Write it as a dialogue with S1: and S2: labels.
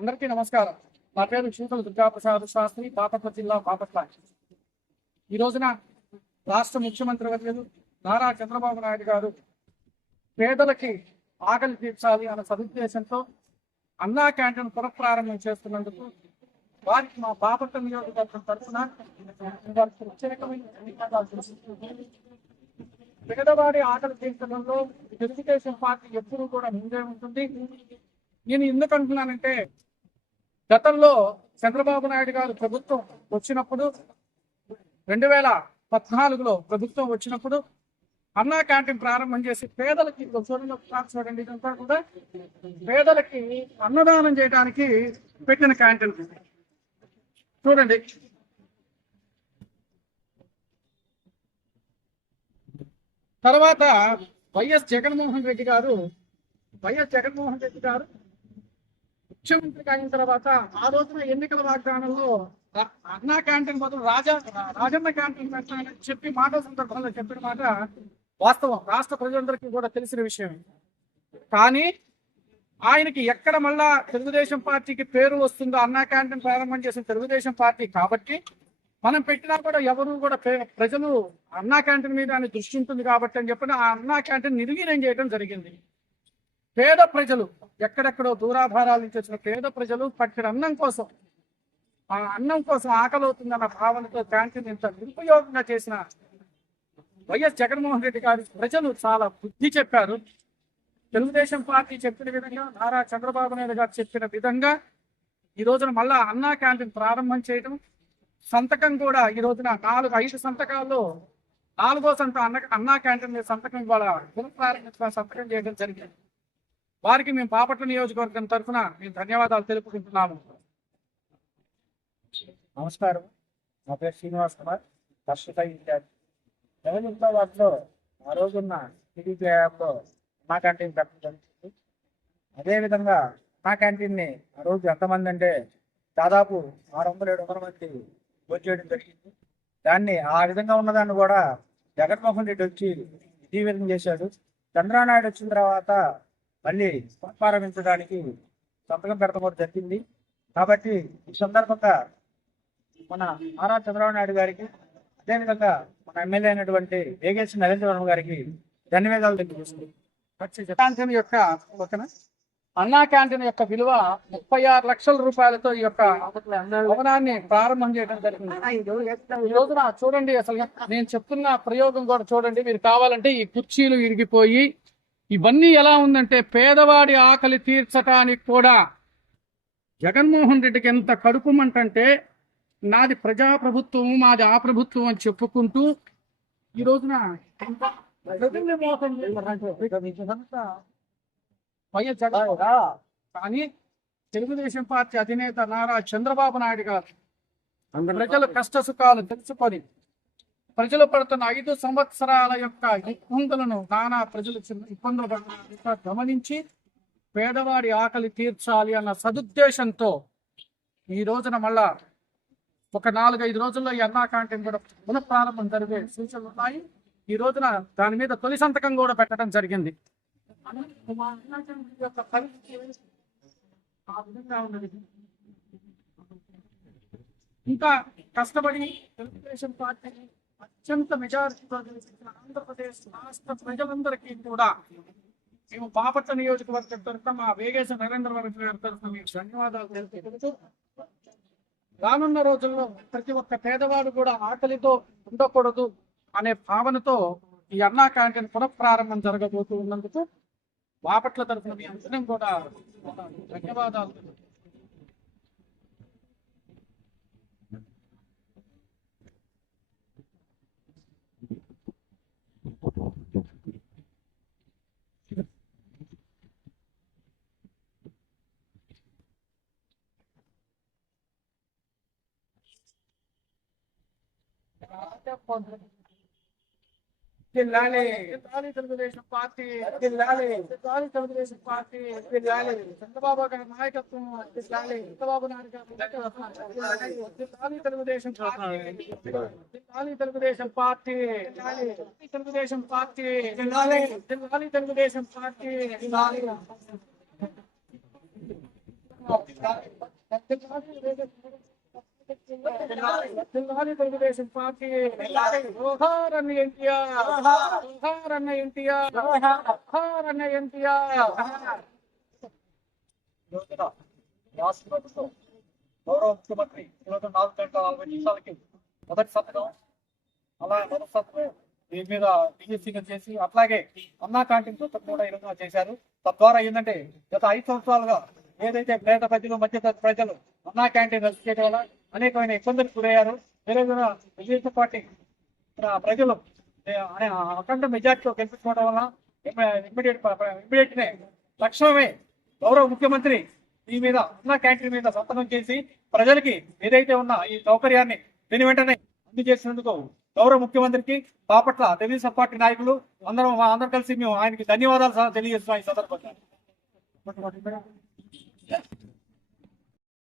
S1: అందరికీ నమస్కారం నా పేరు శీతల దుర్గాప్రసాద్ శాస్త్రి బాపట్ల జిల్లా బాపట్ల ఈ రోజున రాష్ట్ర ముఖ్యమంత్రి వర్యులు నారా చంద్రబాబు నాయుడు గారు పేదలకి ఆకలి తీర్చాలి అనే సదుద్దేశంతో అన్నా క్యాంటీన్ పునఃప్రారంభం చేస్తున్నందుకు వారికి మా బాపట్ల నియోజకవర్గం తరఫున పేదవాడి ఆకలి ఆటలు తీర్చడంలో తెలుగుదేశం పార్టీ ఎప్పుడూ కూడా ముందే ఉంటుంది నేను ఎందుకు అంటున్నానంటే గతంలో చంద్రబాబు నాయుడు గారు ప్రభుత్వం వచ్చినప్పుడు రెండు వేల పద్నాలుగులో ప్రభుత్వం వచ్చినప్పుడు అన్నా క్యాంటీన్ ప్రారంభం చేసి పేదలకి చూడండి చూడండి ఇదంతా కూడా పేదలకి అన్నదానం చేయడానికి పెట్టిన క్యాంటీన్ చూడండి తర్వాత వైఎస్ జగన్మోహన్ రెడ్డి గారు వైఎస్ జగన్మోహన్ రెడ్డి గారు ముఖ్యమంత్రి అయిన తర్వాత ఆ రోజున ఎన్నికల వాగ్దానంలో అన్నా క్యాంటీన్ బదులు రాజా రాజన్న క్యాంటీన్ పెట్టాలని చెప్పి మాట సందర్భంలో చెప్పిన మాట వాస్తవం రాష్ట్ర ప్రజలందరికీ కూడా తెలిసిన విషయం కానీ ఆయనకి ఎక్కడ మళ్ళా తెలుగుదేశం పార్టీకి పేరు వస్తుందో అన్నా క్యాంటీన్ ప్రారంభం చేసిన తెలుగుదేశం పార్టీ కాబట్టి మనం పెట్టినా కూడా ఎవరు కూడా ప్రజలు అన్నా క్యాంటీన్ మీద దృష్టి ఉంటుంది కాబట్టి అని చెప్పిన ఆ అన్నా క్యాంటీన్ నిర్వీర్యం చేయడం జరిగింది పేద ప్రజలు ఎక్కడెక్కడో దూరాధారాల నుంచి వచ్చిన పేద ప్రజలు పట్టిన అన్నం కోసం ఆ అన్నం కోసం ఆకలవుతుందన్న భావనతో క్యాంటీన్ ఇంత నిరుపయోగంగా చేసిన వైఎస్ జగన్మోహన్ రెడ్డి గారి ప్రజలు చాలా బుద్ధి చెప్పారు తెలుగుదేశం పార్టీ చెప్పిన విధంగా నారా చంద్రబాబు నాయుడు గారు చెప్పిన విధంగా ఈ రోజున మళ్ళా అన్నా క్యాంటీన్ ప్రారంభం చేయడం సంతకం కూడా ఈ రోజున నాలుగు ఐదు సంతకాల్లో నాలుగో సంత అన్న అన్నా క్యాంటీన్ సంతకం కూడా పునఃప్రారంభించిన సంతకం చేయడం జరిగింది వారికి మేము పాపట్ల నియోజకవర్గం తరఫున మేము ధన్యవాదాలు తెలుపుకుంటున్నాము
S2: నమస్కారం నా పేరు శ్రీనివాస్ కుమార్ దర్శక ఇన్ఛార్జ్ జగన్లో వాటిలో ఆ రోజున్న టీడీపీ యాప్లో మా క్యాంటీన్ పెట్టడం అదేవిధంగా మా క్యాంటీన్ని ఆ రోజు ఎంతమంది అంటే దాదాపు ఆరు వందల ఏడు వందల మంది భోజనం చేయడం జరిగింది దాన్ని ఆ విధంగా ఉన్నదాన్ని కూడా జగన్మోహన్ రెడ్డి వచ్చి జీవితం చేశాడు చంద్రనాయుడు వచ్చిన తర్వాత మళ్ళీ ప్రారంభించడానికి సంతకం పెడతామని జరిగింది కాబట్టి ఈ సందర్భంగా మన నారా చంద్రబాబు నాయుడు గారికి అదేవిధంగా మన ఎమ్మెల్యే అయినటువంటి వేగేశ్వర నరేంద్రవరం గారికి ధన్యవాదాలు
S1: తెలియజేస్తున్నాం యొక్క ఓకేనా అన్నా క్యాంటీన్ యొక్క విలువ ముప్పై ఆరు లక్షల రూపాయలతో ఈ యొక్క భవనాన్ని ప్రారంభం చేయడం జరిగింది ఈ రోజున చూడండి అసలు నేను చెప్తున్న ప్రయోగం కూడా చూడండి మీరు కావాలంటే ఈ కుర్చీలు ఇరిగిపోయి ఇవన్నీ ఎలా ఉందంటే పేదవాడి ఆకలి తీర్చటానికి కూడా జగన్మోహన్ రెడ్డికి ఎంత కడుపుమంటే నాది ప్రజాప్రభుత్వం మాది ఆ ప్రభుత్వం అని చెప్పుకుంటూ ఈ రోజున కానీ తెలుగుదేశం పార్టీ అధినేత నారా చంద్రబాబు నాయుడు గారు ప్రజల కష్ట సుఖాలు తెలుసుకొని ప్రజలు పడుతున్న ఐదు సంవత్సరాల యొక్క ఇబ్బందులను నానా ప్రజలు ఇబ్బందులు పడుతున్న గమనించి పేదవాడి ఆకలి తీర్చాలి అన్న సదుద్దేశంతో ఈ రోజున మళ్ళా ఒక నాలుగైదు రోజుల్లో ఈ అన్నా క్యాంటీన్ కూడా పునఃప్రారంభం జరిగే సూచనలు ఉన్నాయి ఈ రోజున దాని మీద తొలి సంతకం కూడా పెట్టడం జరిగింది ఇంకా కష్టపడి తెలుగుదేశం పార్టీ అత్యంత మెజారిటీ ఆంధ్రప్రదేశ్ రాష్ట్ర ప్రజలందరికీ కూడా మేము బాపట్ల నియోజకవర్గం తరఫున మా వేగేస నరేంద్ర మోడీ గారి తరఫున మీకు ధన్యవాదాలు తెలుపుతూ రానున్న రోజుల్లో ప్రతి ఒక్క పేదవాడు కూడా ఆకలితో ఉండకూడదు అనే భావనతో ఈ అన్నా కార్యక్రమం పునఃప్రారంభం జరగబోతూ ఉన్నందుకు బాపట్ల తరఫున మీ అందరం కూడా ధన్యవాదాలు తిల్లాలి తెలుగుదేశం పార్టీ తిల్లాలి తెలుగుదేశం పార్టీ తిల్లాలి చంద్రబాబు గారి నాయకత్వం తిల్లాలి చంద్రబాబు నాయుడు గారు తిల్లాలి తెలుగుదేశం పార్టీ తిల్లాలి తెలుగుదేశం పార్టీ తెలుగుదేశం పార్టీ తిల్లాలి తిల్లాలి తెలుగుదేశం పార్టీ తిల్లాలి తెలుగుదేశం పార్టీ గౌరవ ముఖ్యమంత్రి నాలుగు గంటల నలభై మొదటి సంతకం అలా మొదటి సంతకం దీని మీద డిఎస్సీగా చేసి అట్లాగే అన్నా క్యాంటీన్ సూత్రం కూడా ఇరవై చేశారు తద్వారా ఏంటంటే గత ఐదు సంవత్సరాలుగా ఏదైతే పేద ప్రజలు మధ్య ప్రజలు అన్నా క్యాంటీన్ రద్దు చేయడం వల్ల అనేకమైన ఇబ్బందులకు గురయ్యారు వేరే విజయ పార్టీ ప్రజలు అఖండ మెజార్టీలో గెలిపించుకోవడం వల్ల ఇమ్మీడియట్ నే తక్షణమే గౌరవ ముఖ్యమంత్రి ఈ మీద ఉన్న క్యాంటీన్ మీద సంతకం చేసి ప్రజలకి ఏదైతే ఉన్న ఈ సౌకర్యాన్ని దీని వెంటనే అందజేసినందుకు గౌరవ ముఖ్యమంత్రికి బాపట్ల తెలుగుదేశం పార్టీ నాయకులు అందరం అందరం కలిసి మేము ఆయనకి ధన్యవాదాలు తెలియజేస్తున్నాం ఈ సందర్భంగా